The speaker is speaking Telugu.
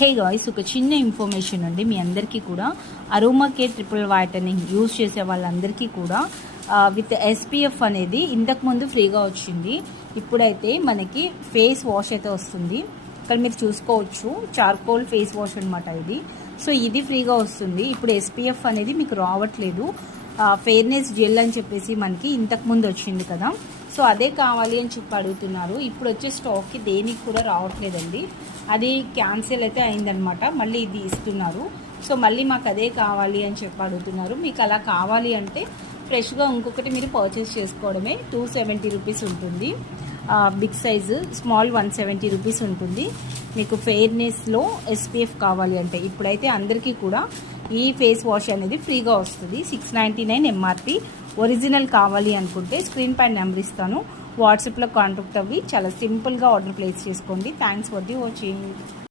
హే గాయ్స్, ఒక చిన్న ఇన్ఫర్మేషన్ అండి మీ అందరికీ కూడా. Aroma care triple whitening use చేసే వాళ్ళందరికీ కూడా విత్ ఎస్పీఎఫ్ అనేది ఇంతకుముందు ఫ్రీగా వచ్చింది. ఇప్పుడైతే మనకి ఫేస్ వాష్ అయితే వస్తుంది. ఇక్కడ మీరు చూసుకోవచ్చు, చార్కోల్ ఫేస్ వాష్ అనమాట ఇది. సో ఇది ఫ్రీగా వస్తుంది. ఇప్పుడు ఎస్పీఎఫ్ అనేది మీకు రావట్లేదు. ఫెయిర్నెస్ జెల్ అని చెప్పేసి మనకి ఇంతకుముందు వచ్చింది కదా, సో అదే కావాలి అని చెప్పి అడుగుతున్నారు. ఇప్పుడు వచ్చే స్టాక్కి దేనికి కూడా రావట్లేదండి. అది క్యాన్సిల్ అయితే అయిందనమాట. మళ్ళీ ఇది ఇస్తున్నారు. సో మళ్ళీ మాకు అదే కావాలి అని చెప్పి అడుగుతున్నారు. మీకు అలా కావాలి అంటే ఫ్రెష్గా ఇంకొకటి మీరు పర్చేస్ చేసుకోవడమే. 270 రూపీస్ ఉంటుంది. బిగ్ సైజు స్మాల్ 170 రూపీస్ ఉంటుంది. మీకు ఫెయిర్నెస్లో ఎస్పీఎఫ్ కావాలి అంటే ఇప్పుడైతే అందరికీ కూడా ఈ ఫేస్ వాష్ అనేది ఫ్రీగా వస్తుంది. 699 ఎంఆర్పి. ఒరిజినల్ కావాలి అనుకుంటే స్క్రీన్ పైన నెంబర్ ఇస్తాను, వాట్సాప్లో కాంటాక్ట్ అవ్వి చాలా సింపుల్గా ఆర్డర్ ప్లేస్ చేసుకోండి. Thanks for the watching.